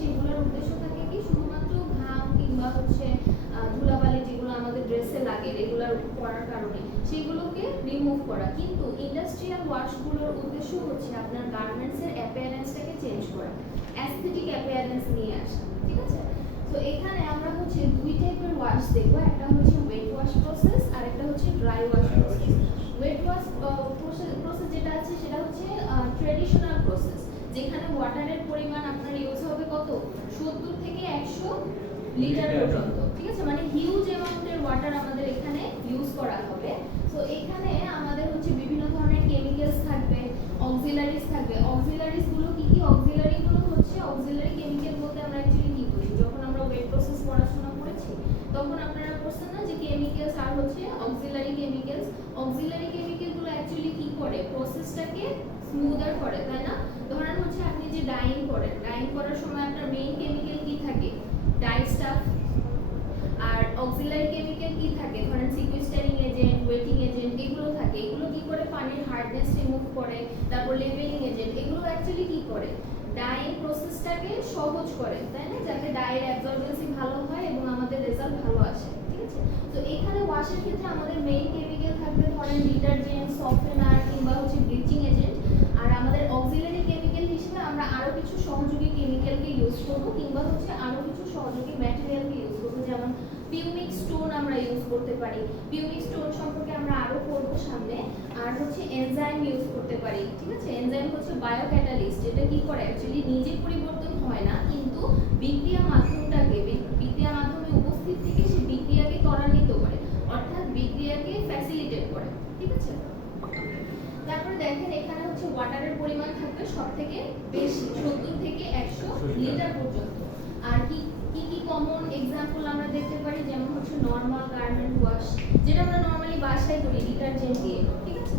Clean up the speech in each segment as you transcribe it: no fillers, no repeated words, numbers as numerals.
সেগুলোর উদ্দেশ্য থাকে কি শুধুমাত্র ঘাম কিংবা হচ্ছে ধুলাবালি যেগুলো আমাদের ড্রেসে লাগে রেগুলার পরার কারণে সেগুলোকে রিমুভ করা। কিন্তু ইন্ডাস্ট্রিয়াল ওয়াশগুলোর উদ্দেশ্য হচ্ছে আপনার গার্মেন্টসের অ্যাপিয়ারেন্সটাকে চেঞ্জ করা, অ্যাস্থেটিক অ্যাপিয়ারেন্স নিয়ে আসা। ঠিক আছে, তো এখানে আমরা হচ্ছে দুই টাইপের ওয়াশ দেখবো, একটা হচ্ছে ওয়েট ওয়াশ প্রসেস আর একটা হচ্ছে dry wash process. Wet wash process যেটা আছে সেটা হচ্ছে ট্রেডিশনাল প্রসেস, যেখানে ওয়াটারের পরিমাণ আপনার ইউজ হবে কত 70 থেকে 100 লিটার পর্যন্ত। ঠিক আছে, মানে হিউজ অ্যামাউন্টের ওয়াটার আমাদের এখানে ইউজ করা হবে। তো এখানে আমাদের হচ্ছে বিভিন্ন ধরনের কেমিক্যালস থাকবে, অক্সিলারিজ থাকবে। অক্সিলারিজ গুলো কি কি? অক্সিলারি গুলো হচ্ছে অক্সিলারি কেমিক্যাল বলতে আমরা অ্যাকচুয়ালি কি বুঝি? যখন আমরা ওয়েট প্রসেস পড়াশোনা করেছি তখন আপনারা পড়ছেন না যে কেমিক্যালস আর হচ্ছে অক্সিলারি কেমিক্যালস। অক্সিলারি কেমিক্যাল গুলো অ্যাকচুয়ালি কি করে? প্রসেসটাকে স্মুদার করে, তাই না? ধরেন হচ্ছে আপনি যে ডাইং করেন, ডাইং করার সময় আপনার মেইন কেমিক্যাল কি থাকে? Die staff. আর অক্সিলারি কেমিক্যাল কি থাকে? ধরেন সিকুইস্টারিং এজেন্ট, ওয়েটিং এজেন্ট, এগুলো থাকে। এগুলো কি করে? পানির হার্ডনেস রিমুভ করে। তারপর লেভেলিং এজেন্ট, এগুলো অ্যাকচুয়ালি কি করে? ডাইং প্রসেসটাকে সহজ করে, তাই না? যাতে ডাইয়ের অ্যাবজর্বেন্সি ভালো হয় এবং আমাদের রেজাল্ট ভালো আসে। ঠিক আছে, তো এখানে ওয়াশের ক্ষেত্রে আমাদের মেইন কেমিক্যাল থাকবে ধরেন ডিটারজেন্ট, সফটেনার কিংবা হচ্ছে ব্লিচিং এজেন্ট। আর আমাদের অক্সিলারি কেমিক্যাল হিসেবে আমরা আরো কিছু সহযোগী কেমিক্যালকে ইউজ করব কিংবা হচ্ছে আরো কিছু সহযোগী ম্যাটেরিয়ালকে ইউজ করব, যেমন পিউমিক স্টোন আমরা ইউজ করতে পারি। পিউমিক স্টোন সম্পর্কে আমরা আরো পড়বো সামনে। আর হচ্ছে এনজাইম ইউজ করতে পারি। ঠিক আছে, এনজাইম হচ্ছে বায়োক্যাটালিস্ট, যেটা কি করে অ্যাকচুয়ালি নিজে পরিবর্তন হয় না, কিন্তু বিক্রিয়া মাধ্যমটাকে বিক্রিয়া মাধ্যমে উপস্থিত থেকে সে বিক্রিয়াকে ত্বরান্বিত করে, অর্থাৎ বিক্রিয়াকে ফ্যাসিলিটেট করে। ঠিক আছে, তারপরে দেখেন এখানে হচ্ছে ওয়াটারের পরিমাণ থাকবে সবথেকে বেশি 70 থেকে 100 লিটার পর্যন্ত। আর কি কি কি কমন एग्जांपल আমরা দেখতে পারি, যেমন হচ্ছে নরমাল গার্মেন্ট ওয়াশ, যেটা আমরা নরমালি বাসায় করি ডিটারজেন্ট দিয়ে। ঠিক আছে,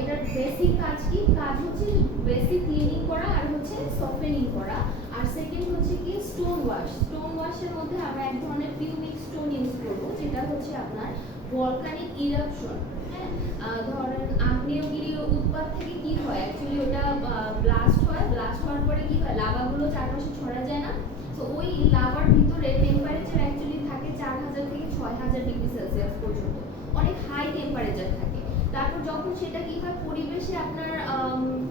এটার বেসিক কাজ কি? কাজ হচ্ছে বেসিক ক্লিনিং করা আর হচ্ছে সফটেনিং করা। আর সেকেন্ড হচ্ছে কি স্টোন ওয়াশ। স্টোন ওয়াশের মধ্যে আমরা এক ধরনের পিউমিক স্টোন ইউজ করব, যেটা হচ্ছে আপনার ভলকানিক ইরাপশন। ধরেন আগ্নেয়গিরি উৎপাত থেকে কি হয় অ্যাকচুয়ালি ওটা ব্লাস্ট হয়, ব্লাস্ট হওয়ার পরে কি হয় লাভাগুলো চারপাশে ছড়া যায় না? তো ওই লাভার ভিতরে টেম্পারেচার অ্যাকচুয়ালি থাকে 4000 থেকে 6000 ডিগ্রি সেলসিয়াস পর্যন্ত, অনেক হাই টেম্পারেচার থাকে। তারপর যখন সেটা কি হয় পরিবেশে আপনার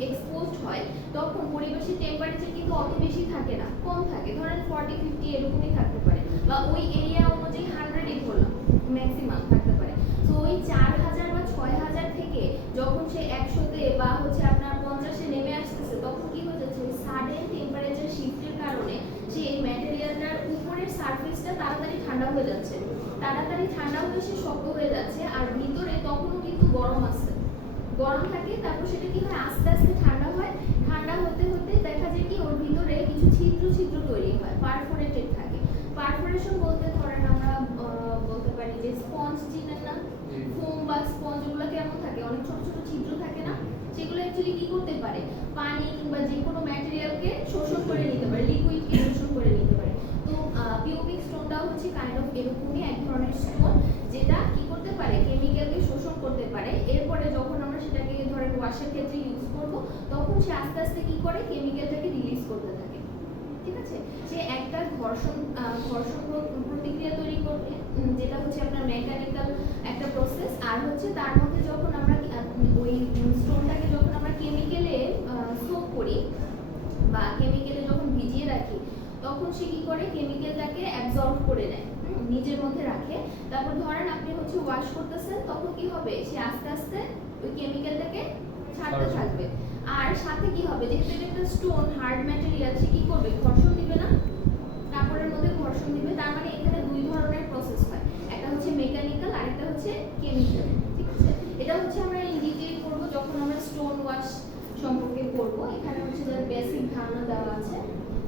এক্সপোজড হয়, তখন পরিবেশের টেম্পারেচার কিন্তু অত বেশি থাকে না, কম থাকে, ধরেন 40-50 এরকমই থাকতে পারে, বা ওই এরিয়া অনুযায়ী 100 ধরলাম ম্যাক্সিমাম থাকতে পারে। তো ওই 4000 বা 6000 থেকে যখন সে 100-তে বা হচ্ছে আপনার 50-এ নেমে আসতেছে, তখন কি হয়ে যাচ্ছে সাডেন টেম্পারেচার শিফটের কারণে সেই ম্যাটেরিয়ালটার উপরের সারফেসটা তাড়াতাড়ি ঠান্ডা হয়ে যাচ্ছে, তাড়াতাড়ি ঠান্ডা হয়ে সে শক্ত হয়ে যাচ্ছে, আর ভিতরে তখনও কিন্তু গরম আছে, গরম থাকে। তারপর সেটা কি হয় আস্তে আস্তে ঠান্ডা হয়, ঠান্ডা হতে হতে দেখা যায় কি ওর ভিতরে কিছু ছিদ্র ছিদ্র তৈরি হয়, পারফোরেটেড থাকে। পারফোরেশন বলতে ধরেন আমরা বলতে পারি যে স্পঞ্জ চিনেন না, ফোম বা স্পঞ্জ, ওগুলো কেমন থাকে অনেক ছোট ছোট ছিদ্র থাকে না, সেগুলো অ্যাকচুয়ালি কি করতে পারে পানি কিংবা যে কোনো ম্যাটেরিয়ালকে শোষণ করে নিতে পারে, লিকুইডকে শোষণ করে নিতে পারে। তো পিউমিক স্টোনটাও হচ্ছে কাইন্ড অফ এরকমই এক ধরনের স্টোন, যেটা কি করতে পারে কেমিক্যালকে শোষণ করতে পারে। এরপরে যখন আমরা সেটাকে ধরেন ওয়াশের ক্ষেত্রে ইউজ করব, তখন সে আস্তে আস্তে কি করে কেমিক্যালটাকে রিলিজ করতে থাকে। ঠিক আছে, সে একটা ঘর্ষণ প্রতিক্রিয়া তৈরি করবে, যেটা হচ্ছে আপনার মেকানিক্যাল একটা প্রসেস। আর হচ্ছে তার মধ্যে যখন আমরা ওই স্টোনটাকে যখন আমরা কেমিক্যালে সোক করি বা কেমিক্যালে যখন ভিজিয়ে রাখি, তখন সে কি করে কেমিক্যালটাকে অ্যাবজর্ব করে নেয়, নিজের মধ্যে রাখে। তারপর ধরেন আপনি হচ্ছে ওয়াশ করতেছেন, তখন কি হবে সে আস্তে আস্তে ওই কেমিক্যালটাকে ছাড়তে থাকবে। আর সাথে কি হবে, যেহেতু এটা একটা স্টোন হার্ড ম্যাটেরিয়াল, সে কি করবে ঘর্ষণ দিবে না, কাপড়ের মধ্যে ঘর্ষণ দিবে। তার মানে এখানে দুই ধরনের প্রসেস হয়, একটা হচ্ছে মেকানিক্যাল আর একটা হচ্ছে কেমিক্যাল। ঠিক আছে, এটা হচ্ছে আমরা ইন ডিটেইল করব যখন আমরা স্টোন ওয়াশ সম্পর্কে পড়ব। এখানে হচ্ছে যার বেসিক ধারণা দেওয়া আছে।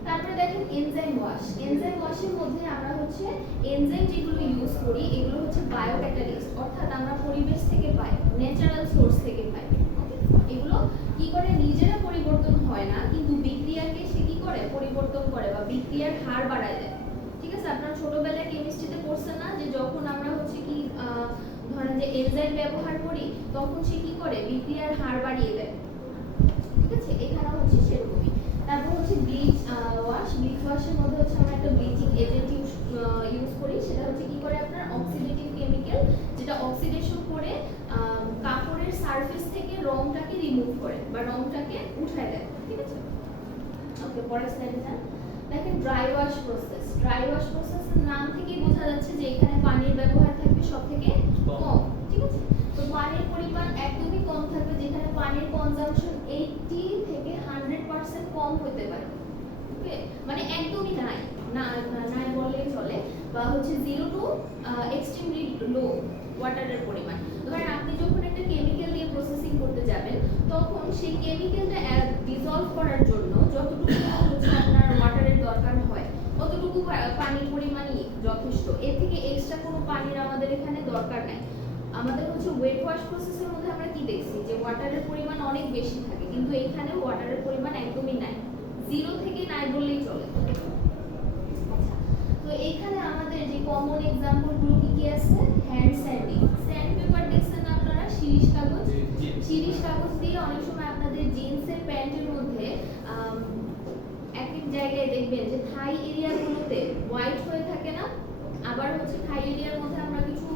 তারপরে দেখেন এনজাইম ওয়াশ। এনজাইম ওয়াশের মধ্যে আমরা হচ্ছে এনজাইম যেগুলো ইউজ করি এগুলো হচ্ছে বায়োক্যাটালিস্ট, অর্থাৎ আমরা পরিবেশ থেকে পাই, ন্যাচারাল সোর্স থেকে পাই। এগুলো কি করে নিজেরা পরিবর্তন হয় না, কিন্তু বিক্রিয়াকে সে কি করে পরিবর্তন করে বা বিক্রিয়ার হার বাড়ায় দেয়। ঠিক আছে, আপনারা ছোটবেলায় কেমিস্ট্রিতে পড়ছেন না যে যখন আমরা হচ্ছে কি ধরেন যে এনজাইম ব্যবহার করি, তখন সে কি করে বিক্রিয়ার হার বাড়িয়ে দেয়। ঠিক আছে, এখানে হচ্ছে সেরকমই। তারপর হচ্ছে ব্লিচ ওয়াশের মধ্যে হচ্ছে আমরা একটা ব্লিচিং এজেন্ট ইউজ করি, সেটা হচ্ছে কি করে আপনার অক্সিডেটিভ কেমিক্যাল, যেটা অক্সিডেশন করে কাপড়ের সারফেস থেকে রংটাকে রিমুভ করে বা রংটাকে উঠায় দেয়, ঠিক আছে। ওকে, পরের স্লাইডে যান। দেখেন ড্রাই ওয়াশ প্রসেসের নাম থেকেই বোঝা যাচ্ছে যে এখানে পানির ব্যবহার থাকবে সবথেকে কম, ঠিক আছে। তো পানির পরিমাণ একদমই কম থাকবে, যেখানে পানির কনজাম্পশন 80 থেকে 100% কম হতে পারে, ওকে, মানে একদমই নাই নাই বললেই চলে, বা হচ্ছে 0 টু এক্সট্রিমলি লো ওয়াটারের পরিমাণ। ধরেন আপনি যখন একটা কেমিক্যাল দিয়ে প্রসেসিং করতে যাবেন, তখন সেই কেমিক্যালটা ডিসলভ করার জন্য যতটুকু হচ্ছে আপনার ওয়াটারের দরকার হয়, ততটুকু পানির পরিমাণই যথেষ্ট, এর থেকে এক্সট্রা কোনো পানির আমাদের এখানে দরকার নাই। আমাদের হচ্ছে ওয়েট ওয়াশ প্রসেসের মধ্যে আমরা কি দেখছি যে ওয়াটারের পরিমাণ অনেক বেশি থাকে, কিন্তু এখানে ওয়াটারের পরিমাণ একদমই নাই, 0 থেকে নাই বললেই চলে। আচ্ছা, তো এইখানে আমাদের যে কমন এক্সাম্পল গুলো কি আছে, হ্যান্ড স্যান্ডিং, স্যান্ড পেপার দেখছেন না আপনারা, শিরিষ কাগজ দিয়ে অনেক সময় আপনাদের জিন্সের প্যান্টের মধ্যে এক এক জায়গায় দেখবেন যে থাই এরিয়াগুলোতে হোয়াইট হয়ে থাকে না, আবার হচ্ছে থাই এরিয়ার মধ্যে আমরা কিছু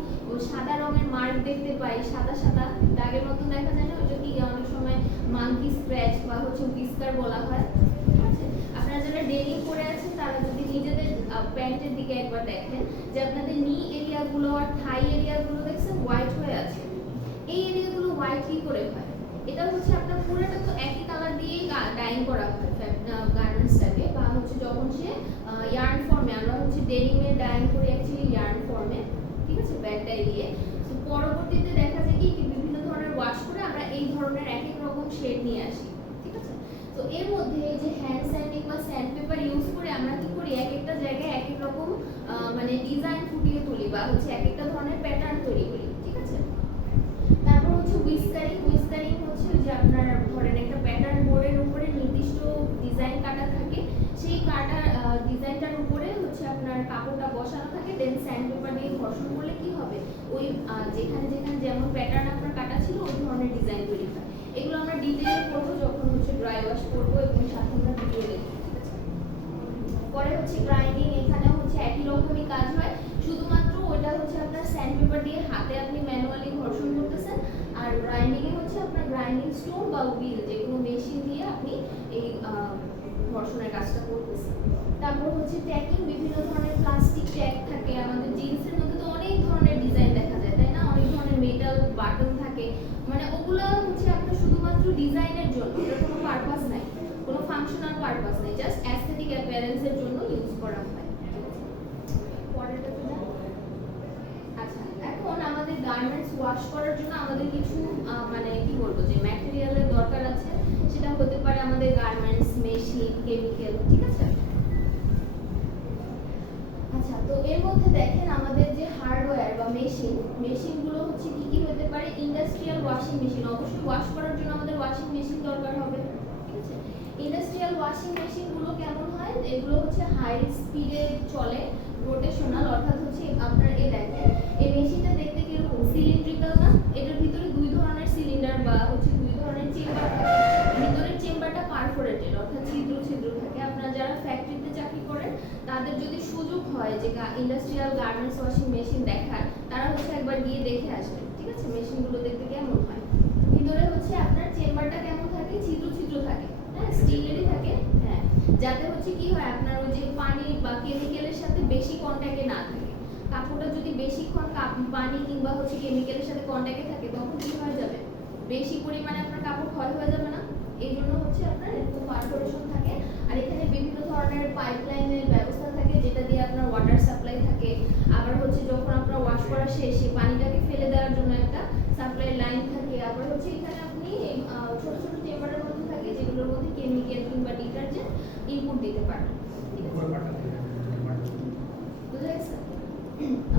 সাদা রঙের মার্ক দেখতে পাই, সাদা সাদা দাগের মতো দেখা যায় না, ওটা কি অনেক সময় মাঙ্কি স্ক্র্যাচ বা হচ্ছে হুইস্কার বলা হয়, ঠিক আছে। আপনারা যারা ডেনিম পরে আছেন তারা যদি নিজেদের প্যান্টের দিকে একবার দেখেন যে আপনাদের নি এরিয়াগুলো আর থাই এরিয়াগুলো দেখছেন হোয়াইট হয়ে আছে, এই এরিয়াগুলো হোয়াইট কি করে হয়, এটা হচ্ছে আপনার পুরোটা তো একই কালার দিয়েই ডাইং করা হয় গার্মেন্টসটাকে, বা হচ্ছে যখন সে ইয়ার্ন ফর্মে, আমরা হচ্ছে ডেনিমে ডাইং করি অ্যাকচুয়ালি ইয়ার্ন ফর্মে, ঠিক আছে, ব্যাগটাই দিয়ে। তো পরবর্তীতে দেখা যায় কি বিভিন্ন ধরনের ওয়াশ করে আমরা এই ধরনের এক এক রকম শেড নিয়ে আসি, ঠিক আছে। তো এর মধ্যে এই যে হ্যান্ড স্যান্ডিং বা স্যান্ড পেপার ইউজ করে আমরা কি করি, এক একটা জায়গায় এক এক রকম মানে ডিজাইন ফুটিয়ে তুলি, বা হচ্ছে এক একটা ধরনের প্যাটার্ন তৈরি করি, ঠিক আছে। তারপর হচ্ছে হুইস্কারিং হচ্ছে যে আপনার ধরেন একটা প্যাটার্ন বোর্ডের উপরে নির্দিষ্ট ডিজাইন কাটা থাকে, সেই কাটা ডিজাইনটার উপরে হচ্ছে আপনার কাপড়টা বসানো থাকে, দেন স্যান্ড পেপার দিয়ে ঘষণ করলে কি হবে, ওই যেখানে যেখানে যেমন প্যাটার্ন আপনার কাটা ছিল ওই ধরনের ডিজাইন তৈরি হয়। এগুলো আমরা ডিটেইলে করবো যখন হচ্ছে ড্রাই ওয়াশ করবো, এবং সাথে আমরা ভিডিও দেখবো, ঠিক আছে। পরে হচ্ছে গ্রাইন্ডিং, এখানে হচ্ছে একই রকমই কাজ হয়, শুধুমাত্র ওটা হচ্ছে আপনার স্যান্ড পেপার দিয়ে হাতে আপনি ম্যানুয়ালি ঘর্ষণ করতেছেন, আর গ্রাইন্ডিং এ হচ্ছে আপনার গ্রাইন্ডিং স্টোন বা হুইল যে কোনো মেশিন দিয়ে আপনি এই ঘর্ষণের কাজটা করতেছেন। তারপর হচ্ছে ট্যাকিং, বিভিন্ন ধরনের প্লাস্টিক ট্যাগ থাকে, আমাদের জিন্সের মধ্যে তো অনেক ধরনের ডিজাইন দেখা যায়, তাই না, অনেক ধরনের মেটাল বাটন থাকে, মানে ওগুলো হচ্ছে আপনার শুধুমাত্র ডিজাইনের জন্য, এটার কোনো পারপাস নাই, কোনো ফাংশনাল পারপাস নাই, জাস্ট অ্যাস্থেটিক অ্যাপিয়ারেন্সের জন্য ইউজ করা হয়। পরেরটাতে যান। আচ্ছা, এখন আমাদের গার্মেন্টস ওয়াশ করার জন্য আমাদের কিছু মানে কি বলবো যে ম্যাটেরিয়ালের দরকার আছে, সেটা হতে পারে আমাদের গার্মেন্টস, মেশিন, কেমিক্যাল, ঠিক আছে। আচ্ছা, তো এর মধ্যে দেখেন আমাদের যে হার্ডওয়্যার বা মেশিনগুলো হচ্ছে কি কি হতে পারে, ইন্ডাস্ট্রিয়াল ওয়াশিং মেশিন, অবশ্যই ওয়াশ করার জন্য আমাদের ওয়াশিং মেশিন দরকার হবে, ঠিক আছে। ইন্ডাস্ট্রিয়াল ওয়াশিং মেশিনগুলো কেমন হয়, এগুলো হচ্ছে হাই স্পিডে চলে, রোটেশনাল, অর্থাৎ হচ্ছে আপনার এই দেখেন এই মেশিনটা দেখতে কিরকম সিলিন্ড্রিক্যাল না, এটার ভিতরে দুই ধরনের সিলিন্ডার বা হচ্ছে দুই ধরনের চেম্বার থাকে, ভিতরের চেম্বারটা পারফোরেটেড অর্থাৎ ছিদ্র থাকে। আপনারা যারা ফ্যাক্টরিতে চাকরি করেন তাদের যদি সুযোগ হয় যে ইন্ডাস্ট্রিয়াল গার্মেন্টস ওয়াশিং মেশিন দেখার, তারা হচ্ছে একবার গিয়ে দেখে আসবেন, ঠিক আছে, মেশিনগুলো দেখতে কেমন হয়। ভিতরে হচ্ছে আপনার চেম্বারটা কেমন থাকে, ছিদ্র থাকে, হ্যাঁ, স্টিলেরই থাকে, হ্যাঁ, যাতে হচ্ছে কি হয় আপনার ওই যে পানি বা কেমিক্যালের সাথে বেশি কন্ট্যাক্টে না থাকে, কাপড়টা যদি বেশিক্ষণ পানি কিংবা হচ্ছে কেমিক্যালের সাথে কন্ট্যাক্টে থাকে তখন কি হয়ে যাবে, বেশি পরিমাণে আপনার কাপড় ক্ষয় হয়ে যাবে না, এই জন্য হচ্ছে আপনার এরকম পারফোরেশন থাকে। আর এখানে বিভিন্ন ধরনের পাইপলাইনের ব্যবস্থা থাকে, যেটা দিয়ে আপনার ওয়াটার সাপ্লাই থাকে, আবার হচ্ছে যখন আপনার ওয়াশ করা শেষ সেই পানিটাকে ফেলে দেওয়ার জন্য একটা সাপ্লাই লাইন থাকে, আবার হচ্ছে এখানে আপনি ছোট ছোট চেম্বারের মধ্যে থাকে যেগুলোর মধ্যে কেমিক্যাল কিংবা ডিটারজেন্ট ইনপুট দিতে পারেন, ঠিক আছে, বুঝা গেছে।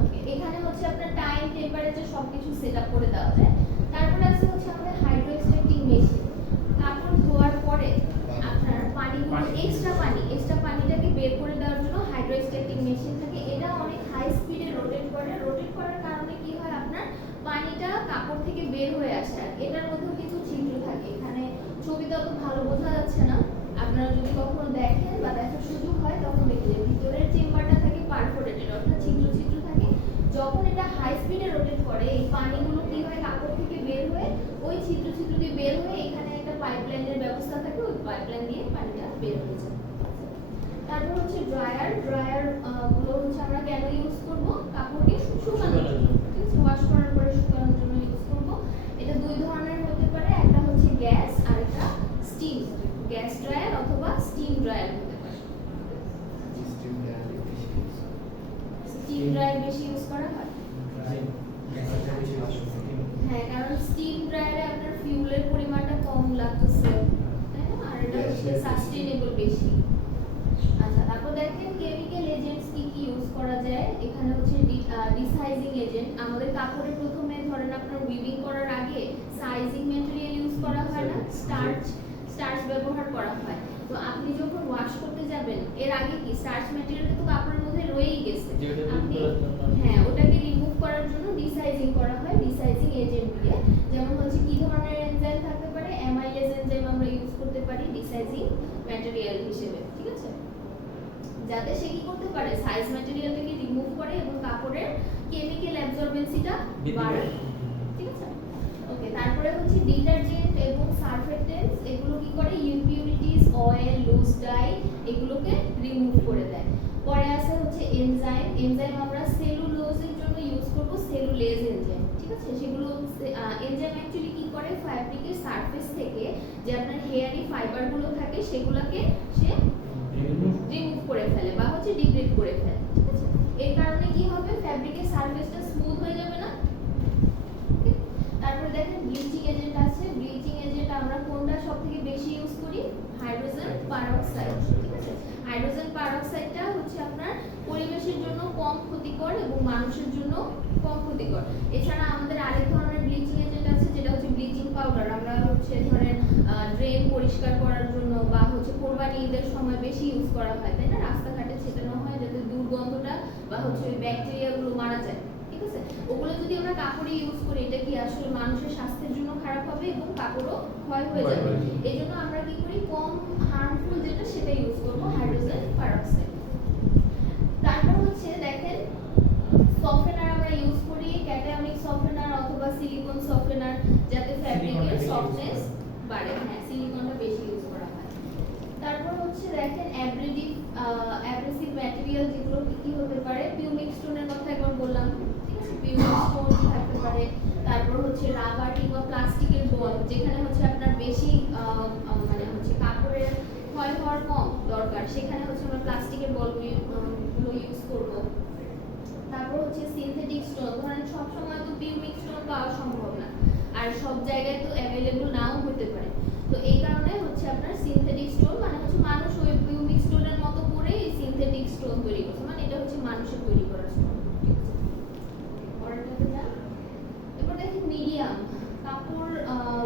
ওকে, এখানে হচ্ছে আপনার টাইম, টেম্পারেচার সবকিছু সেটআপ করে দেওয়া যায়। তারপরে আছে হচ্ছে আমাদের হাইড্রো এক্সট্রাক্টিং মেশিন, কাপড় ধোয়ার পরে আপনার পানিগুলো এক্সট্রা পানিটাকে বের করে দেওয়ার জন্য হাইড্রো এক্সট্রাক্টিং মেশিন থাকে, এটা অনেক হাই স্পিডে রোটেট করার কারণে কি হয় আপনার পানিটা কাপড় থেকে বের হয়ে আসে, আর এটার মধ্যে কিছু ছিদ্র থাকে, এখানে ছবিতে অত ভালো বোঝা যাচ্ছে না, আপনারা যদি কখনো দেখেন বা দেখার সুযোগ হয় তখন দেখলে ভিতরের চেম্বারটা থাকে পারফোরেটেড, অর্থাৎ ছিদ্র ছিদ্র থাকে। যখন এটা হাই স্পিডে রোটেট করে এই পানিগুলো কি হয় কাপড় থেকে বের হয়ে ওই ছিদ্র ছিদ্র দিয়ে বের হয়ে এখানে একটা পাইপলাইনের ব্যবস্থা থাকে, ওই পাইপলাইন দিয়ে পানিটা বের হয়ে যায়। তারপর হচ্ছে ড্রায়ার। ড্রায়ার গুলো হচ্ছে আমরা কেন ইউজ করব? কাপড়কে শুকানোর জন্য, ঠিক আছে, ওয়াশ করার পরে শুকানোর জন্য ইউজ করব। এটা দুই ধরনের হতে পারে, একটা হচ্ছে গ্যাস আর একটা স্টিম। গ্যাস ড্রায়ার অথবা স্টিম ড্রায়ার হতে পারে। স্টিম ড্রায়ার বেশি ইউজ করা হয়। হ্যাঁ, কারণ স্টিম ড্রায়ারে আপনার ফিউলের পরিমাণটা কম লাগতেছে, তাই না? আর এটা হচ্ছে সাস্টেইনেবল বেশি। আচ্ছা, তারপর দেখেন কেমিক্যাল এজেন্টস কি কি ইউজ করা যায়। এখানে হচ্ছে ডিসাইজিং এজেন্ট। আমাদের কাপড়ে প্রথমে ধরেন আপনার উইভিং করার আগে সাইজিং ম্যাটেরিয়াল ইউজ করা হয় না, স্টার্চ ব্যবহার করা হয়। তো আপনি যখন ওয়াশ করতে যাবেন এর আগে কি স্টার্চ ম্যাটেরিয়ালটা তো কাপড়ের মধ্যে রয়েই গেছে, আপনি হ্যাঁ ওটাকে রিমুভ করার জন্য ডিসাইজিং করা হয় ডিসাইজিং এজেন্ট দিয়ে। যেমন হচ্ছে কি ধরনের এনজাইম থাকতে পারে, অ্যামাইলেজ এনজাইম আমরা ইউজ করতে পারি ডিসাইজিং ম্যাটেরিয়াল হিসেবে, ঠিক আছে, যাতে সে কি করতে পারে সাইজ ম্যাটেরিয়ালটাকে রিমুভ করে এবং কাপড়ের কেমিক্যাল অ্যাবজর্বেন্সিটা বাড়ায়, ঠিক আছে। ওকে, তারপরে হচ্ছে ডিটারজেন্ট এবং সারফেক্টেন্টস, এগুলো কি করে ইমপিউরিটিজ, অয়েল, লুজ ডাই এগুলোকে রিমুভ করে দেয়। পরে আছে হচ্ছে এনজাইম। এনজাইম আমরা সেলুলোজের জন্য ইউজ করব সেলুলেজ এনজাইম, ঠিক আছে। সেগুলো এনজাইম অ্যাকচুয়ালি কি করে ফ্যাব্রিকের সারফেস থেকে যে আপনার হেয়ারি ফাইবারগুলো থাকে সেগুলোকে সে রিমুভ করে ফেলে বা হচ্ছে ডিগ্রেড করে ফেলে, ঠিক আছে। এর কারণে কি হবে ফ্যাব্রিকের সারফেসটা স্মুথ হয়ে যাবে না। তারপরে দেখেন ব্লিচিং এজেন্ট আছে। ব্লিচিং এজেন্ট আমরা কোনটা সবথেকে বেশি ইউজ করি? হাইড্রোজেন পারঅক্সাইড, ঠিক আছে। হাইড্রোজেন পারঅক্সাইডটা হচ্ছে আপনার পরিবেশের জন্য কম ক্ষতিকর এবং মানুষের জন্য কম ক্ষতিকর। এছাড়া আমাদের আরেক ধরনের ব্লিচিং এজেন্ট আছে যেটা হচ্ছে ব্লিচিং পাউডার। আমরা হচ্ছে ধরেন ড্রেন পরিষ্কার করার জন্য বা হচ্ছে কোরবানি ঈদের সময় বেশি ইউজ করা হয়, তাই না? রাস্তাঘাটে ছেটানো হয় যাতে দুর্গন্ধটা বা হচ্ছে ব্যাকটেরিয়াগুলো মারা যায়, ঠিক আছে। ওগুলো যদি আমরা কাপড়ে ইউজ করি এটা কি আসলে মানুষের স্বাস্থ্যের জন্য খারাপ হবে এবং কাপড়ও ক্ষয় হয়ে যাবে। এই জন্য আমরা কি করি কম হার্মফুল যেটা সেটা ইউজ করব, হাইড্রোজেন পারঅক্সাইড। তারপর হচ্ছে দেখেন সফটওয়্যার আমরা ইউজ করি ক্যাটায়নিক সফটওয়্যার অথবা সিলিকন সফটওয়্যার যাতে ফ্যাব্রিকের সফটনেস বাড়ে। হ্যাঁ, সিলিকনটা বেশি ইউজ করা হয়। তারপর হচ্ছে দেখেন অ্যাব্রেসিভ ম্যাটেরিয়াল যেগুলো কি হতে পারে, পিউমিক স্টোনের কথা একবার বললাম, ঠিক আছে, পিউমিক স্টোন থাকতে পারে। তারপর হচ্ছে রাবার কিংবা প্লাস্টিকের বল, যেখানে হচ্ছে আপনার বেশি মানে হচ্ছে কাপড়ের ক্ষয় হওয়ার কম দরকার, সেখানে হচ্ছে আমরা প্লাস্টিকের বলগুলো ইউজ করব। তারপর হচ্ছে সিনথেটিক স্টোন। ধরেন সব সময় তো পিউমিক স্টোন পাওয়া সম্ভব না, আর সব জায়গায় তো অ্যাভেলেবল নাও হতে পারে। তো এই কারণে হচ্ছে আপনার সিনথেটিক স্টোন মানে হচ্ছে মানুষ ওই পিউমিক স্টোনের মতো করে এই সিনথেটিক স্টোন তৈরি করছে, মানে এটা হচ্ছে মানুষের তৈরি করা স্টোন, ঠিক আছে। পরেরটাতে যান। এরপর দেখেন মিডিয়াম। কাপড়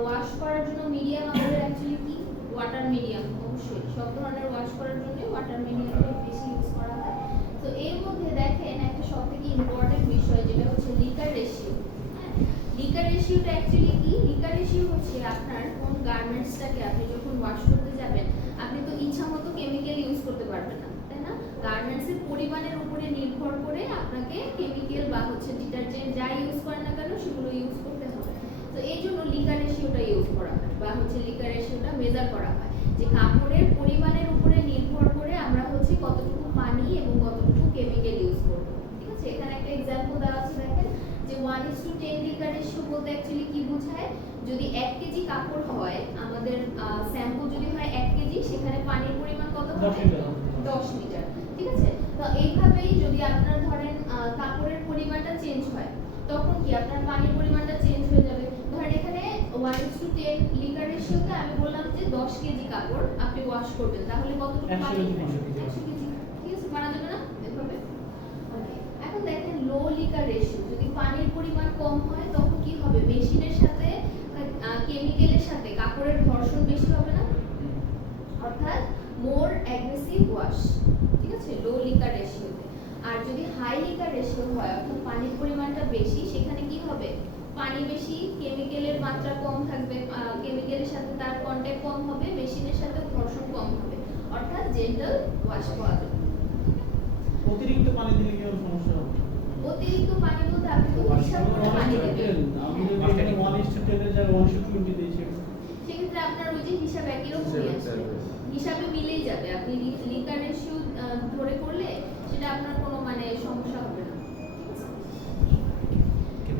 ওয়াশ করার জন্য মিডিয়াম আমাদের অ্যাকচুয়ালি কি ওয়াটার মিডিয়াম, অবশ্যই সব ধরনের ওয়াশ করার জন্য ওয়াটার মিডিয়ামটা বেশি ইউজ করা হয়। তো এর মধ্যে দেখেন একটা সবথেকে ইম্পর্টেন্ট বিষয় যেটা হচ্ছে লিকার রেশিও। লিকার রেশিওটা অ্যাকচুয়ালি কি? লিকার রেশিও হচ্ছে আপনার কোন গার্মেন্টসটাকে আপনি যখন ওয়াশ করতে যাবেন আপনি তো ইচ্ছা মতো কেমিক্যাল ইউজ করতে পারবেন না, তাই না? গার্মেন্টসের পরিমাণের উপরে নির্ভর করে আপনাকে কেমিক্যাল বা হচ্ছে ডিটারজেন্ট যা ইউজ করেন না কেন সেগুলো ইউজ করতে হবে। তো এই জন্য লিকার রেশিওটা ইউজ করা হয় বা হচ্ছে লিকার রেশিওটা মেজার করা হয় যে কাপড়ের পরিমাণের উপরে নির্ভর করে আমরা হচ্ছে কতটুকু পানি এবং কতটুকু কেমিক্যাল ইউজ করব, ঠিক আছে। এখানে একটা एग्जांपल দেওয়া আছে দেখেন যে 1:10 লিকার রেশিও বলতে অ্যাকচুয়ালি কি বোঝায়? যদি 1 কেজি কাপড় হয়, আমাদের শ্যাম্পু যদি হয় 1 কেজি, সেখানে পানির পরিমাণ কত হবে? 10 লিটার, ঠিক আছে। তো এইভাবেই যদি আপনার ধরেন কাপড়ের পরিমাণটা চেঞ্জ হয় তখন কি আপনার পানির পরিমাণটা চেঞ্জ হয়ে যাবে। ধরেন এখানে 1:10 লিকার রেশিওতে আমি বললাম যে 10 কেজি কাপড় আপনি ওয়াশ করবেন, তাহলে কতটুকু পানি? 100 কেজি, ঠিক আছে, মানা যাবে না এভাবে। ওকে, এখন দেখেন লো লিকার রেশিও, যদি পানির পরিমাণ কম হয় তখন কি হবে? মেশিনের সাথে কেমিক্যালের সাথে কাপড়ের ঘর্ষণ বেশি হবে না, অর্থাৎ মোর অ্যাগ্রেসিভ ওয়াশ, ঠিক আছে, লো লিকার রেশিওতে। আর যদি হাই লিকার রেশিও হয় অর্থাৎ পানির পরিমাণটা বেশি, সেখানে কি হবে? পানি বেশি, কেমিক্যাল কেমিক্যালের মাত্রা কম থাকবে, কেমিক্যালের সাথে তার কন্ট্যাক্ট কম হবে, মেশিনের সাথে ঘর্ষণ কম হবে, অর্থাৎ জেন্টাল ওয়াশ পাওয়া যাবে। অতিরিক্ত পানি দিলে কি সমস্যা হবে? অতিরিক্ত পানি বলতে আপনি তো হিসাব করে পানি দেবেন, আমি যদি 1:10 এর জায়গায় 1:20 দিয়েছি, সেক্ষেত্রে আপনার ওই যে হিসাব একই রকমই আসবে, হিসাবে মিলেই যাবে। আপনি লিটার রেশিও ধরে করলে সেটা আপনার কোনো মানে সমস্যা হবে না।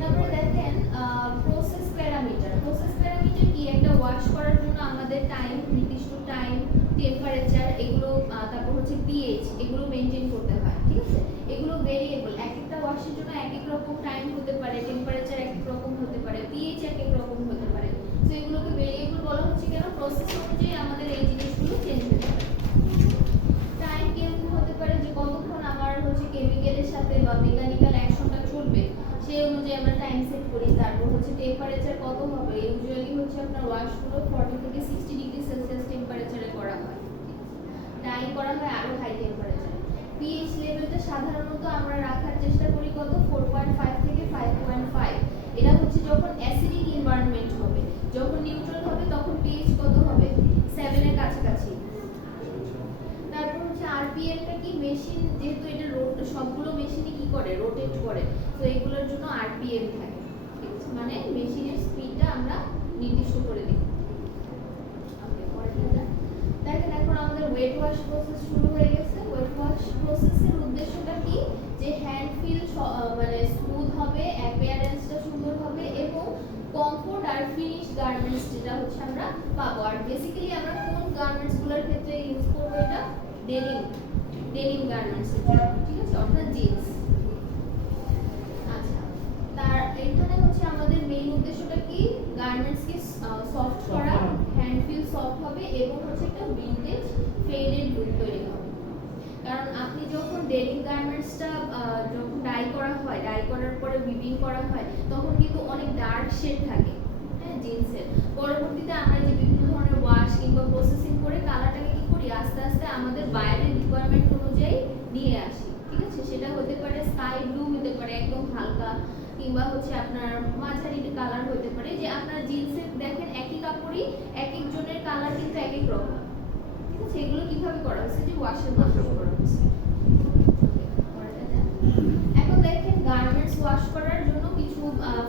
তারপরে দেখেন প্রসেস প্যারামিটার। প্রসেস প্যারামিটার কি? একটা ওয়াশ করার জন্য আমাদের টাইম, নির্দিষ্ট টাইম, টেম্পারেচার, এগুলো তারপর হচ্ছে পিএইচ, এগুলো মেইনটেইন করতে হয়, ঠিক আছে? এগুলো ভেরিয়েবল, এক একটা ওয়াশের জন্য এক এক রকম টাইম হতে পারে, টেম্পারেচার এক এক রকম হতে পারে, পিএইচ এক এক রকম হতে পারে। তো এগুলোকে ভেরিয়েবল বলা হচ্ছে কেন? প্রসেস অনুযায়ী আমাদের এই জিনিসগুলো চেঞ্জ হতে পারে। টাইম কিরকম হতে পারে? যে কতক্ষণ আমার হচ্ছে কেমিক্যালের সাথে বা মেকানিক্যাল অ্যাকশনটা চলবে, সেই অনুযায়ী আমরা টাইম সেট করি। তারপর হচ্ছে টেম্পারেচার কত হবে, ইউজুয়ালি হচ্ছে আপনার ওয়াশগুলো 40 থেকে 60 ডিগ্রি সেলসিয়াস টেম্পারেচারে করা হয়, টাইম করা হয় আরো হাই টেম্পারেচারে। পিএইচ লেভেলটা সাধারণত আমরা রাখার চেষ্টা করি কত? 4.5 থেকে 5.5। এটা হচ্ছে যখন অ্যাসিডিক এনভায়রনমেন্ট হবে। যখন নিউট্রাল হবে তখন পিএইচ কত হবে? 7 এর কাছাকাছি। তারপর হচ্ছে আরপিএমটা কি? মেশিন যেহেতু এটা সবগুলো মেশিনই কি করে? রোটেট করে, তো এগুলোর জন্য আরপিএম থাকে, ঠিক আছে? মানে মেশিনের স্পিডটা আমরা নির্দিষ্ট করে দিই। ওকে, পরেরটা দেখেন। এখন আমাদের ওয়েট ওয়াশ প্রসেস শুরু হয়ে গেছে। ওয়েট ওয়াশ প্রসেসের উদ্দেশ্যটা কি? যে হ্যান্ড ফিল মানে স্মুথ হবে, অ্যাপিয়ারেন্সটা সুন্দর হবে এবং কমফোর্ট আর ফিনিশ গার্মেন্টস যেটা হচ্ছে আমরা পাবো। আর বেসিক্যালি আমরা কোন গার্মেন্টসগুলোর ক্ষেত্রে ইউজ করবো? এটা ডেনিম গার্মেন্টস, ঠিক আছে? অর্থাৎ জিন্স। আচ্ছা, তার এখানে হচ্ছে আমাদের মেইন উদ্দেশ্যটা কি? গার্মেন্টসকে সফট করা, হ্যান্ড ফিল সফট হবে এবং হচ্ছে একটা ভিনটেজ ফেডেড লুক তৈরি হবে। কারণ আপনি যখন ডেনিম গার্মেন্টসটা যখন ডাই করা হয়, ডাই করার পরে উইভিং করা হয়, তখন কিন্তু অনেক ডার্ক শেড থাকে, হ্যাঁ, জিন্সের। পরবর্তীতে আমরা যে বিভিন্ন ধরনের ওয়াশ কিংবা প্রসেসিং করে কালারটাকে কি করি? আস্তে আস্তে আমাদের বাইরের রিকোয়ারমেন্ট অনুযায়ী নিয়ে আসি, ঠিক আছে? সেটা হতে পারে স্কাই ব্লু, হতে পারে একদম হালকা, কিংবা হচ্ছে আপনার মাঝারি কালার হতে পারে। যে আপনার জিন্সের দেখেন একই কাপড়ই এক একজনের কালার কিন্তু এক এক রকম, ঠিক আছে? এগুলো কিভাবে করা হচ্ছে? যে ওয়াশের মাধ্যমে করা হচ্ছে। এখন দেখেন গার্মেন্টস ওয়াশ করার জন্য কিছু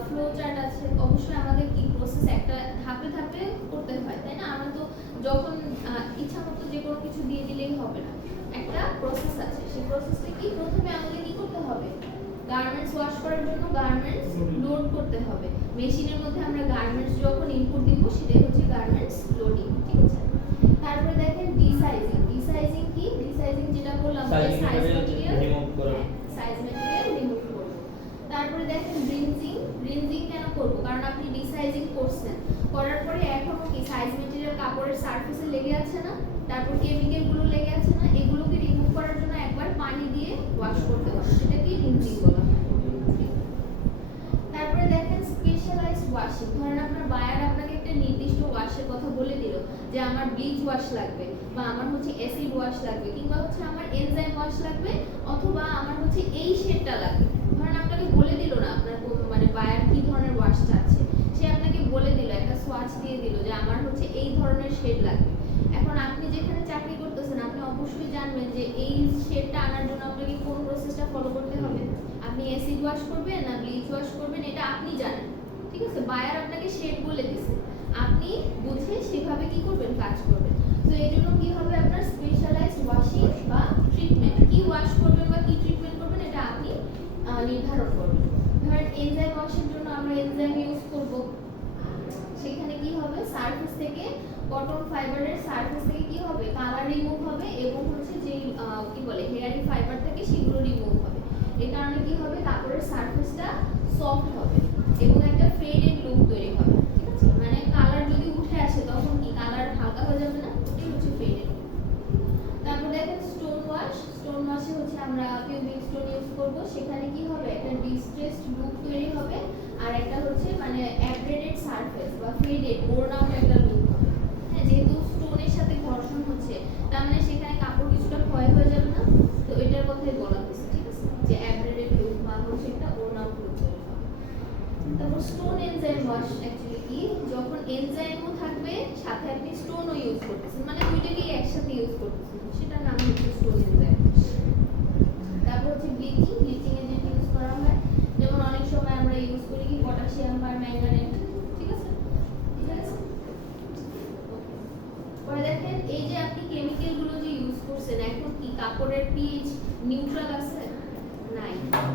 ফ্লো চার্ট আছে। অবশ্যই আমাদের কি প্রসেস একটা ধাপে ধাপে করতে হয়, তাই না? আমরা তো যখন ইচ্ছা মতো যে কোনো কিছু দিয়ে দিলেই হবে না, একটা প্রসেস আছে। সেই প্রসেসটা কি? প্রথমে আমাদের কি করতে হবে? গার্মেন্টস ওয়াশ করার জন্য গার্মেন্টস লোড করতে হবে। মেশিনের মধ্যে আমরা গার্মেন্টস যখন ইনপুট দিব সেটাই হচ্ছে গার্মেন্টস লোডিং, ঠিক আছে? তারপরে দেখেন ডিসাইজিং। ডিসাইজিং কি? ডিসাইজিং যেটা বললাম যে সাইজ ম্যাটেরিয়াল রিমুভ করা, সাইজ ম্যাটেরিয়াল রিমুভ করব। তারপরে দেখেন ব্রিঞ্জিং। ব্রিঞ্জিং কেন করব? কারণ আপনি ডিসাইজিং করছেন, করার পরে এখনো কি সাইজ ম্যাটেরিয়াল কাপড়ের সারফেসে লেগে আছে না, তারপর কেমিক্যাল গুলো লেগে আছে না, এগুলোকে রিমুভ করার জন্য একবার পানি দিয়ে ওয়াশ করতে হবে, সেটাকে ব্রিঞ্জিং বলা হয়। তারপরে দেখেন স্পেশালাইজড ওয়াশিং। ধরেন আপনার বায়ার আপনাকে একটা নির্দিষ্ট ওয়াশের কথা বলে দিল যে আমার ব্লিচ ওয়াশ লাগবে, বা আমার হচ্ছে অ্যাসিড ওয়াশ লাগবে, কিংবা হচ্ছে আমার এনজাইম ওয়াশ লাগবে, অথবা আমার হচ্ছে এই শেডটা লাগবে। ধরেন আপনাকে বলে দিল না আপনার মানে বায়ার কি ধরনের ওয়াশ চাচ্ছে, সে আপনাকে বলে দিল, একটা সোয়াচ দিয়ে দিল যে আমার হচ্ছে এই ধরনের শেড লাগবে। এখন আপনি যেখানে চাকরি করতেছেন আপনি অবশ্যই জানবেন যে এই শেডটা আনার জন্য আপনাকে কোন প্রসেসটা ফলো করতে হবে। আপনি অ্যাসিড ওয়াশ করবেন না ব্লিচ ওয়াশ করবেন, এটা আপনি জানেন, ঠিক আছে? বায়ার আপনাকে শেড বলে দিছে, আপনি বুঝে সেভাবে কি করবেন? কাজ করবেন। তো এই জন্য কি হবে? আপনার স্পেশালাইজড ওয়াশিং বা ট্রিটমেন্ট, কি ওয়াশ করবেন বা কি ট্রিটমেন্ট করবেন এটা আপনি নির্ধারণ করবেন। ধরেন এনজাইম ওয়াশের জন্য আমরা এনজাইম ইউজ করব, সেখানে কি হবে? সারফেস থেকে কটন ফাইবারের সারফেস থেকে কি হবে? কালার রিমুভ হবে এবং হচ্ছে যে কি বলে হেয়ারি ফাইবার থাকে সেগুলো রিমুভ হবে। এই কারণে কি হবে? কাপড়ের সারফেসটা সফট হবে এবং একটা ফেডেড লুক তৈরি হবে, ঠিক আছে? মানে কালার যদি উঠে আসে তখন কি কালার হালকা হয়ে যাবে না, এটাই হচ্ছে ফেডেড। তারপর দেখেন স্টোন ওয়াশ। স্টোন ওয়াশে হচ্ছে আমরা কিউবিক স্টোন ইউজ করব, সেখানে কি হবে? একটা ডিস্ট্রেসড লুক তৈরি হবে আর একটা হচ্ছে মানে অ্যাব্রেডেড সারফেস বা ফেডেড ওর্ন আউট একটা লুক হবে। হ্যাঁ, যেহেতু স্টোনের সাথে ঘর্ষণ হচ্ছে তার মানে সেখানে কাপড় কিছুটা ক্ষয় হয়ে যাবে না, তো এটার কথাই বলা হয়েছে, ঠিক আছে? যে অ্যাব্রেডেড লুক বা হচ্ছে একটা ওর্ন আউট লুক তৈরি হবে। তারপর stone enzyme wash wash actually কি, যখন এনজাইমও থাকবে সাথে আপনি স্টোনও ইউজ করতেছেন, মানে দুইটাকেই একসাথে ইউজ করতেছেন, সেটার নাম হচ্ছে স্টোন এনজাইম। তারপর হচ্ছে ব্লিচিং, ব্লিচিং এজেন্ট ইউজ করা হয়, যেমন অনেক সময় আমরা ইউজ করি কি পটাশিয়াম বা ম্যাঙ্গানেট, ঠিক আছে? ঠিক আছে। পরে দেখেন এই যে আপনি কেমিক্যাল গুলো যে ইউজ করছেন, এখন কি কাপড়ের পিএইচ নিউট্রাল আছে? নাই।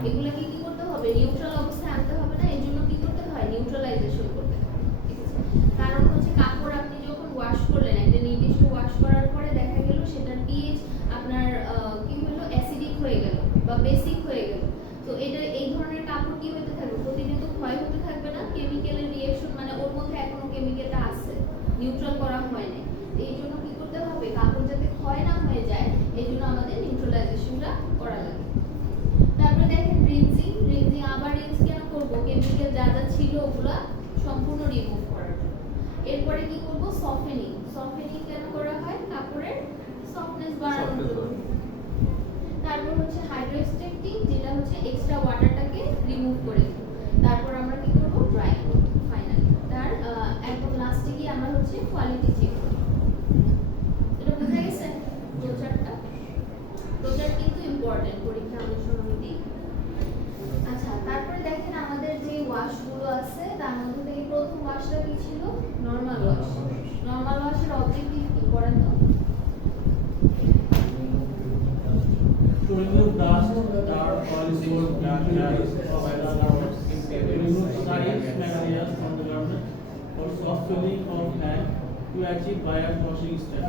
এগুলোকে কি করতে হবে? নিউট্রাল অবস্থায় আনতে হবে না, এর জন্য কি করতে হয়? নিউট্রালাইজেশন করতে হয়, ঠিক আছে? কারণ হচ্ছে কাপড় আপনি যখন ওয়াশ করলেন, একটা নির্দিষ্ট ওয়াশ করার পরে দেখা গেল সেটার পিএইচ আপনার কি হলো, অ্যাসিডিক হয়ে গেল বা বেসিক হয়ে গেল, তো এটা এই ধরনের কাপড় কি হতে থাকবে? প্রতিনিয়ত ক্ষয় হতে থাকবে না, কেমিক্যালের রিঅ্যাকশন, মানে ওর মধ্যে এখনো কেমিক্যালটা আছে, নিউট্রাল করা হয় নাই। এই জন্য কি করতে হবে? কাপড় যাতে ক্ষয় না হয়ে যায়, এই জন্য আমাদের নিউট্রালাইজেশনটা করা লাগে। তারপরে দেখেন রিনজিং, রিনজিং আবার রিনজ কেন করব? কেমিক্যাল যা যা ছিল ওগুলা সম্পূর্ণ রিমুভ করার জন্য। এরপরে কি করব? সফটেনিং, সফটেনিং কেন করা হয়? কাপড়ের সফটনেস বাড়ানোর জন্য। তারপর হচ্ছে হাইড্রোস্ট্যাটিং, যেটা হচ্ছে এক্সট্রা ওয়াটারটাকে রিমুভ করে দিই। তারপর আমরা কি করব? ড্রাই করব ফাইনালি। তার একদম লাস্টে গিয়ে আমরা হচ্ছে কোয়ালিটি চেক করব। এটা বুঝা গেছে প্রচারটা? প্রচার কিন্তু ইম্পর্টেন্ট, পরীক্ষা অনেক সময় দিই। আচ্ছা, তারপরে দেখেন আমাদের যে ওয়াশগুলো আছে তার মধ্যে থেকে প্রথম ওয়াশটা কি ছিল? Normal wash. নরমাল ওয়াশের অবজেক্টিভ কি করেন তো? To remove dust, dirt, oil, soot, gas, of other garments, to remove size material from the garment, for soft filling of hand, to achieve bias washing step.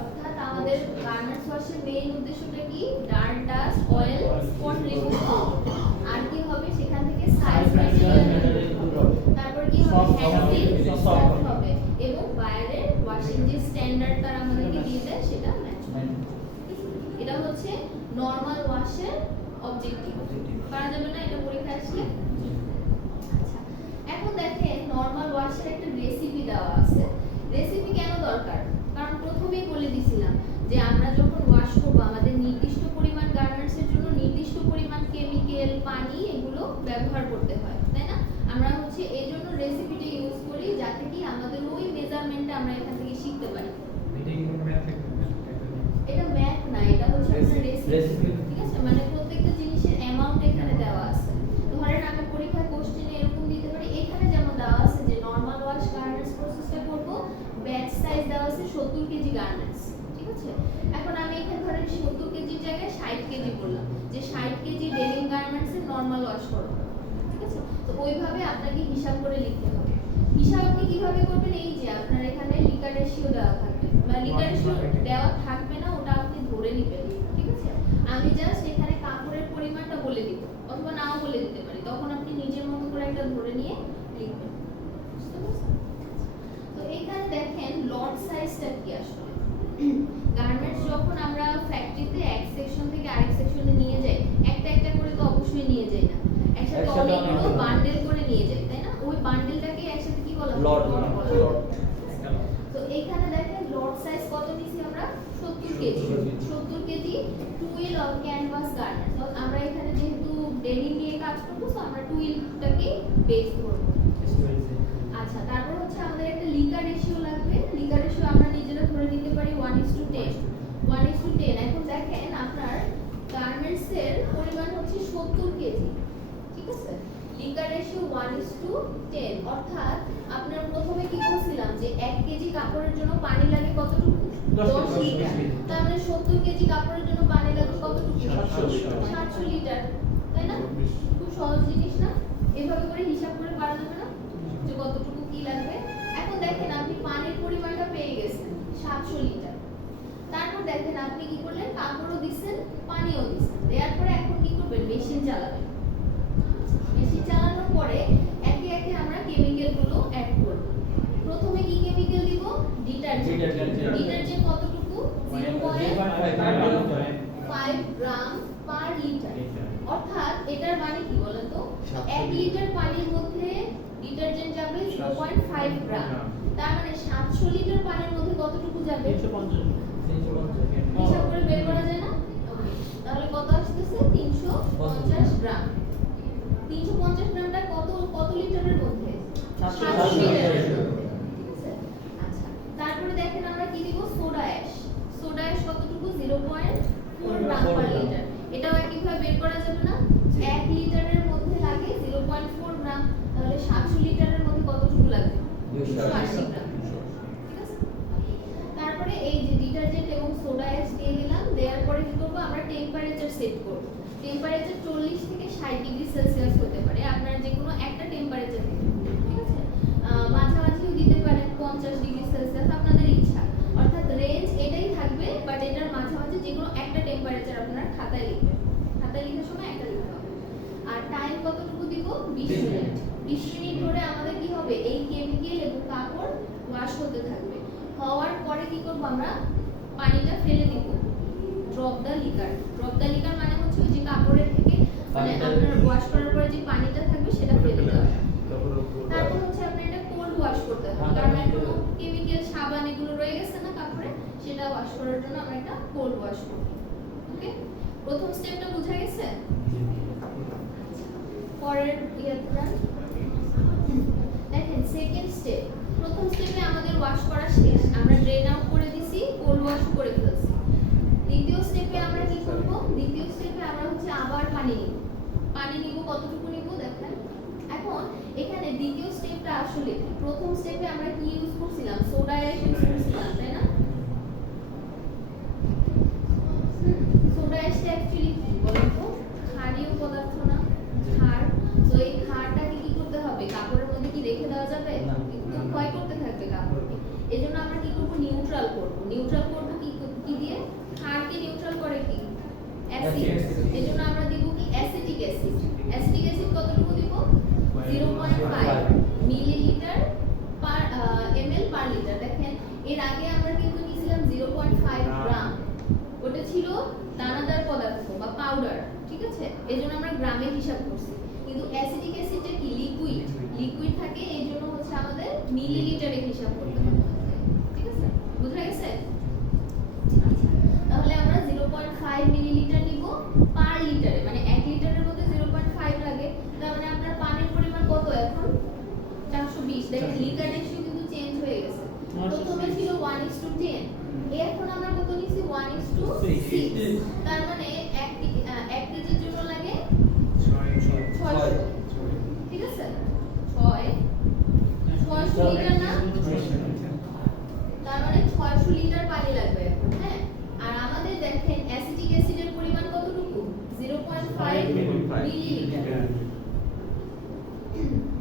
অর্থাৎ আমাদের garments ওয়াশের main উদ্দেশ্যটা কি? Dirt, dust, oil, spot remove হবে। আর কি হবে? সেখান থেকে সাইজ ম্যাটেরিয়াল, তারপর কি হবে? হ্যান্ডলিং সফট হবে এবং বাইরের ওয়াশিং যে স্ট্যান্ডার্ড তারা আমাদেরকে দিয়ে দেয় সেটা ম্যাচ হবে। এটা হচ্ছে নরমাল ওয়াশের অবজেক্টিভ। পারা যাবে না এটা পরীক্ষায় আসলে? আচ্ছা, এখন দেখেন নরমাল ওয়াশের একটা রেসিপি দেওয়া আছে। রেসিপি কেন দরকার? কারণ প্রথমেই বলে দিছিলাম যে আমরা যখন ওয়াশ করব আমাদের নির্দিষ্ট পরিমাণ গার্মেন্টসের জন্য নির্দিষ্ট পরিমাণ কেমিক্যাল, পানি এগুলো ব্যবহার করতে হয়, তাই না? আমরা হচ্ছে এই জন্য রেসিপিটা ইউজ করি যাতে কি আমাদের ওই মেজারমেন্টটা আমরা এখান থেকে শিখতে পারি। এটা ম্যাথ না, এটা হচ্ছে আপনার রেসিপি, ঠিক আছে? মানে প্রত্যেকটা জিনিসের অ্যামাউন্ট এখানে দেওয়া আছে। ধরেন আমি পরীক্ষায় কোশ্চেনে এরকম দিতে পারি, এখানে যেমন দেওয়া আছে যে নরমাল ওয়াশ গার্মেন্টস প্রসেসটা করব, ব্যাচ সাইজ দেওয়া আছে 70 কেজি গার্মেন্টস, ঠিক আছে? এখন আমি এখানে ধরেন 70 কেজির জায়গায় 60 কেজি বললাম যে 60 কেজি ডেনিম গার্মেন্টসের নরমাল ওয়াশ করব, ঠিক আছে? তো ওইভাবে আপনাকে হিসাব করে লিখতে হবে। হিসাব আপনি কিভাবে করবেন? এই যে আপনার এখানে লিকার রেশিও দেওয়া থাকবে, বা লিকার রেশিও দেওয়া থাকবে না, ওটা আপনি ধরে নেবেন, ঠিক আছে? আমি জাস্ট এখানে কাপড়ের পরিমাণটা বলে দিব অথবা নাও বলে দিতে পারি, তখন আপনি নিজের মতো করে একটা ধরে নিয়ে লিখবেন, বুঝতে পারছেন? তো এখানে দেখেন লট সাইজটা কি আসলে। গার্মেন্টস যখন আমরা ফ্যাক্টরিতে এক সেকশন থেকে আরেক সেকশনে নিয়ে যাই, একটা একটা করে তো অবশ্যই নিয়ে যাই না, একসাথে অনেকগুলো বান্ডেল করে নিয়ে যাই, তাই না? ওই বান্ডেলটাকে একসাথে কি বলা হয়? লট বলা হয়। তো এখানে দেখেন লট সাইজ কত নিছি আমরা? 70 KG. 70 KG twill or canvas garments. আমরা এখানে যেহেতু ডেনিম নিয়ে কাজ করব, সো আমরা টুইলটাকে বেস করব। আচ্ছা, তারপর হচ্ছে আমাদের একটা লিকার রেশিও লাগবে। লিকার রেশিও আমরা নিজেরা ধরে নিতে পারি 1:10। 1:10। এখন দেখেন আপনার গার্মেন্টসের পরিমাণ হচ্ছে 70 কেজি, ঠিক আছে? লিকার রেশিও 1:10, অর্থাৎ আপনার প্রথমে কি বলছিলাম যে 1 কেজি কাপড়ের জন্য পানি লাগে কতটুকু? 10 লিটার। তার মানে 70 কেজি কাপড়ের জন্য পানি লাগে কতটুকু? 700 লিটার, তাই না? খুব সহজ জিনিস না? এভাবে করে হিসাব করে পারা যাবে না যে কতটুকু কি লাগবে? এখন দেখেন আপনি পানির পরিমাণটা পেয়ে গেছেন 700 লিটার। তারপর দেখেন আপনি কি করলেন? কাপড়ও দিচ্ছেন, পানিও দিচ্ছেন। দেওয়ার পরে এখন কি করবেন? মেশিন চালাবেন। মেশিন চালানোর পরে একে একে আমরা কেমিক্যালগুলো অ্যাড করব। প্রথমে কি কেমিক্যাল দিব? ডিটারজেন্ট। ডিটারজেন্ট কতটুকু? 0.5 গ্রাম পার লিটার। অর্থাৎ এটার মানে কি বলেন তো? 1 লিটার পানির মধ্যে ডিটারজেন্ট যাবে 0.5 গ্রাম। তার মানে 700 লিটার পানির মধ্যে কতটুকু যাবে? 350। হিসাব করে বের করা যায় না? তাহলে কত আসতেছে? 350 গ্রাম। 350 গ্রামটা কত লিটারের মধ্যে? 280 গ্রাম, ঠিক আছে? তারপরে এই যে ডিটারজেন্ট এবং সোডা অ্যাশ দিয়ে দিলাম, দেওয়ার পরে কি করব, আমরা টেম্পারেচার সেট করব। টেম্পারেচার 40 থেকে 60 ডিগ্রি সেলসিয়াস হতে পারে, আপনার যে কোনো একটা টেম্পারেচার, ঠিক আছে? মাঝামাঝিও দিতে পারেন 50 ডিগ্রি সেলসিয়াস, আপনাদের ইচ্ছা। অর্থাৎ রেঞ্জ এটাই থাকবে, বাট এটার মাঝামাঝি যে কোনো একটা টেম্পারেচার আপনারা খাতায় লিখবেন। খাতায় লেখার সময় একটা লিখতে হবে। আর টাইম কতটুকু দিব? 20 মিনিট। 20 মিনিট ধরে আমাদের কি হবে, এই কেমিক্যাল এবং কাপড় ওয়াশ হতে থাকবে। হওয়ার পরে কি করব, আমরা পানিটা ফেলে দিব। ড্রপ দা লিকার। ড্রপ দা লিকার মানে হচ্ছে ওই যে কাপড়ের থেকে মানে আপনার ওয়াশ করার পরে যে পানিটা থাকবে সেটা ফেলে দেওয়া। তারপর হচ্ছে আপনার এটা কোল্ড ওয়াশ করতে হবে, কারণ এখনো কেমিক্যাল সাবান এগুলো রয়ে গেছে না কাপড়ে, সেটা ওয়াশ করার জন্য আমরা এটা কোল্ড ওয়াশ করব। ওকে, প্রথম স্টেপটা বোঝা গেছে? পরের ইয়াটা দেখেন, সেকেন্ড স্টেপ। প্রথম স্টেপে আমাদের ওয়াশ করা শেষ, আমরা ড্রেন আউট করে দিছি, কোল্ড ওয়াশ করে ফেলছি। দ্বিতীয় স্টেপে আমরা কি করব, দ্বিতীয় স্টেপে আমরা হচ্ছে আবার পানি নিব। পানি নিব, কতটুকু নিব দেখেন। এখন এখানে দ্বিতীয় স্টেপটা আসলে কি, প্রথম স্টেপে আমরা কি ইউজ করছিলাম, সোডা অ্যাশ ইউজ করছিলাম, তাই না? সোডা অ্যাশটা অ্যাকচুয়ালি কি বলেন তো, ক্ষারীয় পদার্থ না? ক্ষার। তো এই ক্ষারটাকে কি করতে হবে, কাপড়ের মধ্যে কি রেখে দেওয়া যাবে? একটু ক্ষয় করতে থাকবে কাপড়কে। এজন্য আমরা কি করব, নিউট্রাল করব। নিউট্রাল করব কি দিয়ে? ক্ষারকে নিউট্রাল করে কি? অ্যাসিড। এজন্য আমরা দিব কি, অ্যাসিটিক অ্যাসিড। অ্যাসিটিক অ্যাসিড কতটুকু দিব? 0.5 মিলিলিটার পার ml পার লিটার। দেখেন এর আগে আমরা কিন্তু নিয়েছিলাম 0.5 গ্রাম, ওটা ছিল দানাদার পদার্থ বা পাউডার, ঠিক আছে? এজন্য আমরা গ্রামে হিসাব করছি। কিন্তু অ্যাসিটিক অ্যাসিডটা কি, লিকুইড। লিকুইড থাকে, এইজন্য হচ্ছে আমাদের মিলিলিটারে হিসাব করতে হবে, ঠিক আছে? বুঝা গেছে? আচ্ছা, তাহলে আমরা 0.5 মিলিলিটার নিব পার লিটারে, মানে 1 লিটারের মধ্যে 0.5 লাগে। তার মানে আপনার পানির পরিমাণ কত এখন? 420। দেখেন লিটার রেশিও কিন্তু চেঞ্জ হয়ে গেছে। প্রথমে ছিল 1:10, এখন আমরা কত নিছি? 1:6। তার মানে 1 কেজির জন্য লাগে 600, ঠিক আছে? 600 লিটার না? তার মানে 600 লিটার পানি লাগবে এখন, হ্যাঁ? আর আমাদের দেখেন অ্যাসিটিক অ্যাসিডের পরিমাণ কতটুকু? 0.5 মিলিলিটার।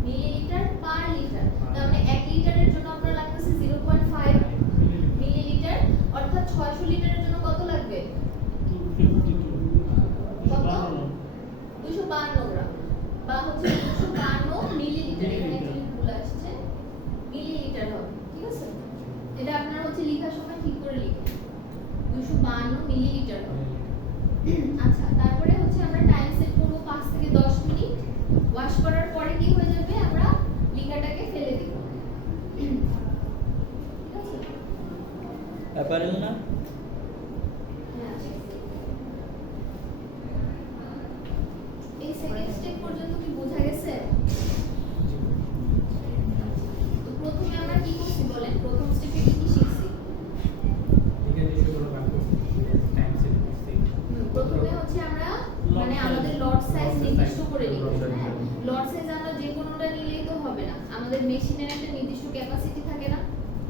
Millilitre per litre. তার মানে 1 লিটারের জন্য আপনার লাগতেছে 0.5 মিলিলিটার, অর্থাৎ 600 লিটারের জন্য কত লাগবে? কত? 252 গ্রাম বা হচ্ছে 252 মিলিলিটার। এখানে একটু ভুল আসছে, মিলিলিটার হবে, ঠিক আছে? এটা আপনারা হচ্ছে লেখার সময় ঠিক করে লিখবেন, 252 মিলিলিটার হবে। আচ্ছা, তারপরে হচ্ছে আমরা টাইম সেট করব 5 থেকে 10 মিনিট। ওয়াশ করার পরে কি হয়ে যাবে, আমরা লিকাটাকে ফেলে দিব, ঠিক আছে? অ্যাপারেল না? হ্যাঁ। এই সেকেন্ড স্টেপ পর্যন্ত কি বোঝা গেছে? তো প্রথমে আমরা কি করছি বলেন, প্রথম স্টেপে কি শিখছি? প্রথমে হচ্ছে আমরা মানে আমাদের লট সাইজ নির্দিষ্ট করে নিব। হ্যাঁ, লট সাইজ আমরা যে কোনোটা নিলেই তো হবে না, আমাদের মেশিনের একটা নির্দিষ্ট ক্যাপাসিটি থাকে না?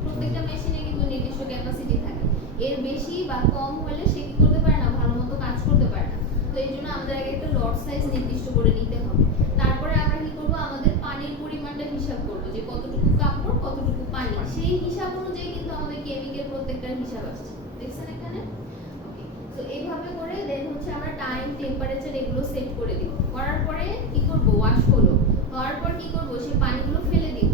প্রত্যেকটা মেশিনে কিন্তু নির্দিষ্ট ক্যাপাসিটি থাকে, এর বেশি বা কম হলে সে কি করতে পারে না, ভালো মতো কাজ করতে পারে না। তো এই জন্য আমাদের আগে একটা লট সাইজ নির্দিষ্ট করে নিতে হবে। তারপরে আমরা কি করব, আমাদের পানির পরিমাণটা হিসাব করব, যে কতটুকু কাপড় কতটুকু পানি, সেই হিসাব অনুযায়ী কিন্তু আমাদের কেমিক্যাল প্রত্যেকটার হিসাব আসছে, দেখছেন এখানে? তো এইভাবে করে দেন হচ্ছে আমরা টাইম, টেম্পারেচার এগুলো সেট করে দিব। করার পরে কি করব, ওয়াশ হলো, হওয়ার পর কি করব, সেই পানিগুলো ফেলে দিব,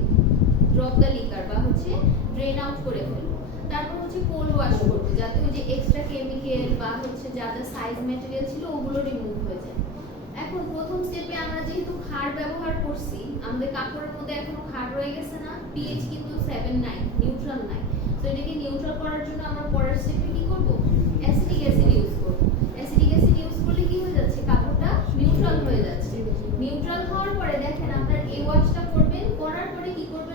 ড্রপ দা লিকার বা হচ্ছে ড্রেন আউট করে ফেলবো। তারপর হচ্ছে কোল্ড ওয়াশ করব, যাতে ওই যে এক্সট্রা কেমিক্যাল বা হচ্ছে যা যা সাইজ ম্যাটেরিয়াল ছিল ওগুলো রিমুভ হয়ে যায়। এখন প্রথম স্টেপে আমরা যেহেতু ক্ষার ব্যবহার করছি, আমাদের কাপড়ের মধ্যে এখনো ক্ষার রয়ে গেছে না, পিএইচ কিন্তু 7 নাই, নিউট্রাল নাই। তো এটাকে নিউট্রাল করার জন্য আমরা পরের স্টেপে কি করব, অ্যাসিটিক অ্যাসিড ইউজ করব। অ্যাসিটিক অ্যাসিড ইউজ করলে কি হয়ে যাচ্ছে, কাপড়টা নিউট্রাল হয়ে যাচ্ছে। নিউট্রাল হওয়ার পরে দেখেন আপনার এই ওয়াশটা